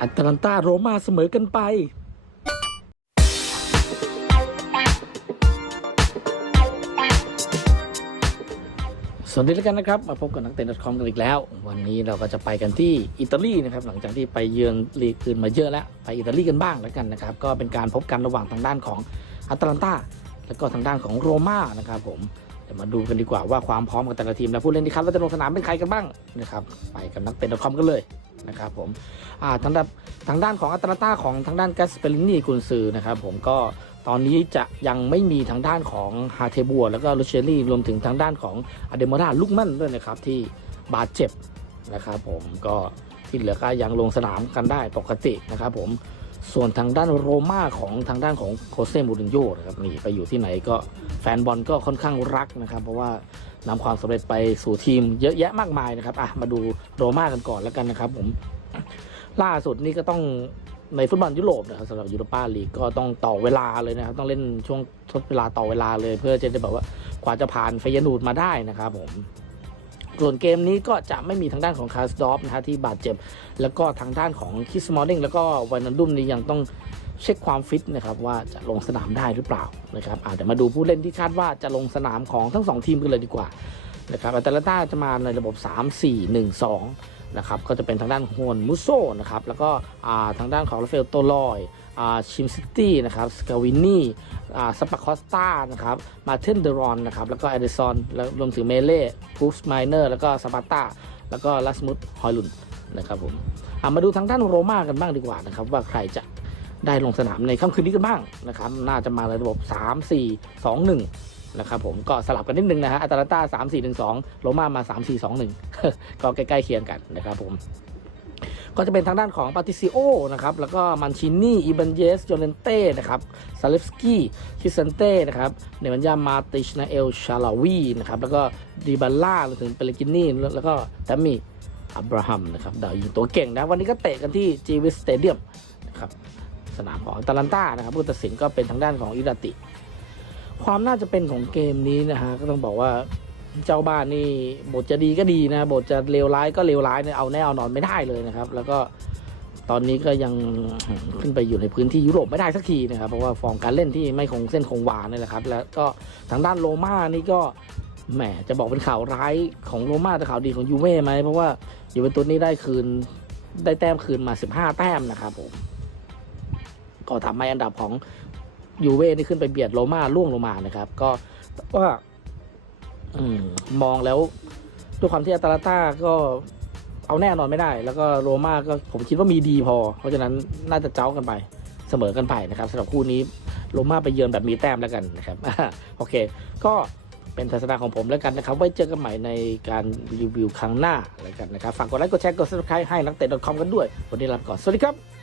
อัตแลนตาโรมาเสมอกันไป สวัสดีแล้วกันนะครับ มาพบกับนักเตะ .com กันอีกแล้ว วันนี้เราก็จะไปกันที่อิตาลีนะครับ หลังจากที่ไปเยือนลีกอื่นมาเยอะแล้ว ไปอิตาลีกันบ้างแล้วกันนะครับ ก็เป็นการพบกันระหว่างทางด้านของอัตแลนตาแล้วก็ทางด้านของโรม่านะครับผมเดี๋ยวมาดูกันดีกว่าว่าความพร้อมของแต่ละทีมและผู้เล่นที่คาดว่าจะลงสนามเป็นใครกันบ้างนะครับ ไปกับนักเตะ .com กันเลย นะครับผมทางด้านทางด้านของอัตราต้าของทางด้านแกสเปรินีกุนซือนะครับผมก็ตอนนี้จะยังไม่มีทางด้านของฮาเทบัวแล้วก็ลูเชลี่รวมถึงทางด้านของอเดโมราลูกมั่นด้วยนะครับที่บาดเจ็บนะครับผมก็ที่เหลือก็ยังลงสนามกันได้ปกตินะครับผม ส่วนทางด้านโรม่าของทางด้านของโคเซมูรินโญ่นะครับนี่ไปอยู่ที่ไหนก็แฟนบอลก็ค่อนข้างรักนะครับ เพราะว่านำความสำเร็จไปสู่ทีมเยอะแยะมากมายนะครับอะมาดูโรม่ากันก่อนแล้วกันนะครับผมล่าสุดนี่ก็ต้องในฟุตบอลยุโรปนะครับสำหรับยูโรปาลีกก็ต้องต่อเวลาเลยนะครับ ต้องเล่นช่วงทดเวลาต่อเวลาเลย เพื่อจะได้แบบว่ากว่าจะผ่านเฟยนูดมาได้นะครับผม ส่วนเกมนี้ก็จะไม่มีทางด้านของคาสดอฟนะฮะที่บาดเจ็บ แล้วก็ทางด้านของคิสมอลลิงแล้วก็วันนันดุมนี่ยังต้องเช็คความฟิตนะครับว่าจะลงสนามได้หรือเปล่านะครับอาจจะมาดูผู้เล่นที่คาดว่าจะลงสนามของทั้งสองทีมกันเลยดีกว่านะครับอัตแลนตาจะมาในระบบ 3-4-1-2 นะครับก็จะเป็นทางด้านฮวนมุโซนะครับแล้วก็ทางด้านของราฟาเอลโตลอยชิมซิตี้นะครับสกาวินี่อ่าสปาคอสตานะครับมาเทนเดรอนนะครับแล้วก็เอเดซอนแล้วรวมถึงเมเล่กูสไมเนอร์แล้วก็สปาร์ตาแล้วก็ลัสมุดฮอยลุนนะครับผมมาดูทางด้านโรม่ากันบ้างดีกว่านะครับว่าใครจะได้ลงสนามในค่ำคืนนี้กันบ้างนะครับน่าจะมาในระบบ 3 4 2 1 นะครับผมก็สลับกันนิดนึงนะฮะอัตแลนตาสามสี่หนึ่งสองโรม่ามาสามสี่สองหนึ่งก็ใกล้ๆเคียงกันนะครับผมก็จะเป็นทางด้านของปาติซิโอนะครับ แล้วก็มันชินี่อีบันเยสโจเลนเต้นะครับซาเลฟสกี้คิสันเต้นะครับเนมันยามาติชนาเอลชาลาวีนะครับแล้วก็ดิบาล่ารวมถึงเปเลกินี่แล้วก็แตมมี่อับราฮัมนะครับดาวยิงตัวเก่งนะ วันนี้ก็เตะกันที่จีวิสสเตเดียมนะครับสนามของอัตแลนตานะครับผู้ตัดสินก็เป็นทางด้านของอิราติ ความน่าจะเป็นของเกมนี้นะฮะก็ต้องบอกว่าเจ้าบ้านนี่บทจะดีก็ดีนะบทจะเลวร้ายก็เลวร้ายเนี่ยเอาแน่เอานอนไม่ได้เลยนะครับ แล้วก็ตอนนี้ก็ยังขึ้นไปอยู่ในพื้นที่ยุโรปไม่ได้สักทีนะครับ เพราะว่าฟอร์มการเล่นที่ไม่คงเส้นคงวานี่แหละครับ แล้วก็ทางด้านโรม่านี่ก็แหมจะบอกเป็นข่าวร้ายของโรม่าแต่ข่าวดีของยูเว่ไหมเพราะว่ายูเวนตุสนี่ได้คืนได้แต้มคืนมา 15 แต้มนะครับผมก็ทำให้อันดับของ ยูเว่นี่ขึ้นไปเบียดโรม่าล่วงลงมานะครับ ก็ว่าอมมองแล้วด้วยความที่อัตาลาต้าก็เอาแน่นอนไม่ได้ แล้วก็โรม่าก็ผมคิดว่ามีดีพอ เพราะฉะนั้นน่าจะเจ้ากันไปเสมอกันไปนะครับสำหรับคู่นี้โรม่าไปเยือนแบบมีแต้มแล้วกันนะครับโอเค ก็เป็นทัศนะของผมแล้วกันนะครับ ไว้เจอกันใหม่ในการรีวิวครั้งหน้าแล้วกันนะครับ ฝากกดไลค์กดแชร์กด subscribe ให้นักเตะ .com กันด้วย วันนี้ลาไปก่อน สวัสดีครับ